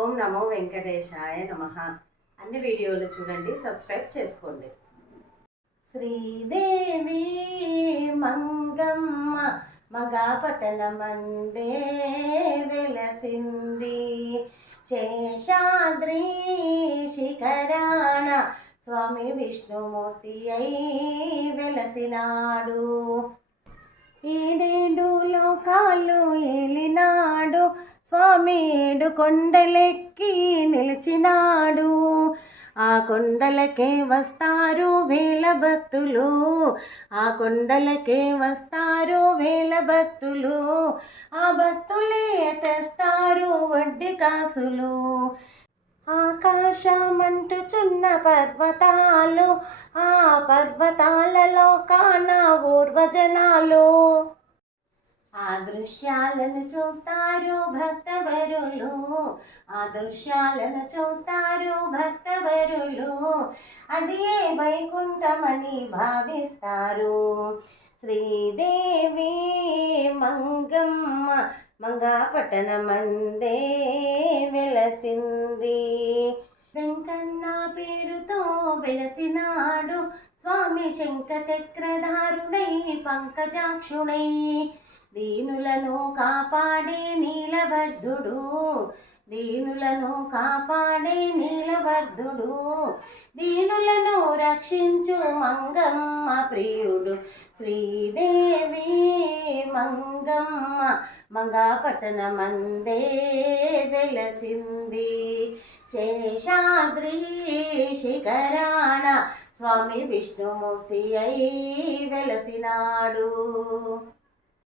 ఓం నమో వెంకటేశాయ నమః. అన్ని వీడియోలు చూడండి, సబ్స్క్రైబ్ చేసుకోండి. శ్రీదేవి మంగమ్మ మగాపటల మందే వెలసింది, శేషాద్రి శిఖరాణ స్వామి విష్ణుమూర్తి అయి వెలసినాడు. ఏడేడు లోకాలు ఏలినాడు స్వామి, ఏడు కొండలెక్కి నిలిచినాడు. ఆ కొండలకే వస్తారు వేల భక్తులు, ఆ కొండలకే వస్తారు వేల భక్తులు. ఆ భక్తులే తెస్తారు వడ్డీ కాసులు. ఆకాశమంటుచున్న పర్వతాలు, ఆ పర్వతాలలో కాన ఊర్వజనాలు. ఆ దృశ్యాలను చూస్తారు భక్తవరులు, ఆ దృశ్యాలను చూస్తారు భక్తవరులు. అది ఏ వైకుంఠమని భావిస్తారు. శ్రీదేవి మంగమ్మ మంగాపటన మందే వెలసింది. వెంకన్న పేరుతో వెలసినాడు స్వామి, శంఖ చక్రధారుడై పంకజాక్షుడై. దీనులను కాపాడే నీలవర్ధుడు, దీనులను కాపాడే నీలవర్ధుడు. దీనులను రక్షించు మంగమ్మ ప్రియుడు. శ్రీదేవి మంగమ్మ మంగాపటన మందే వెలసింది, శేషాద్రి శిఖరాణ స్వామి విష్ణుమూర్తి అయి వెలసినాడు.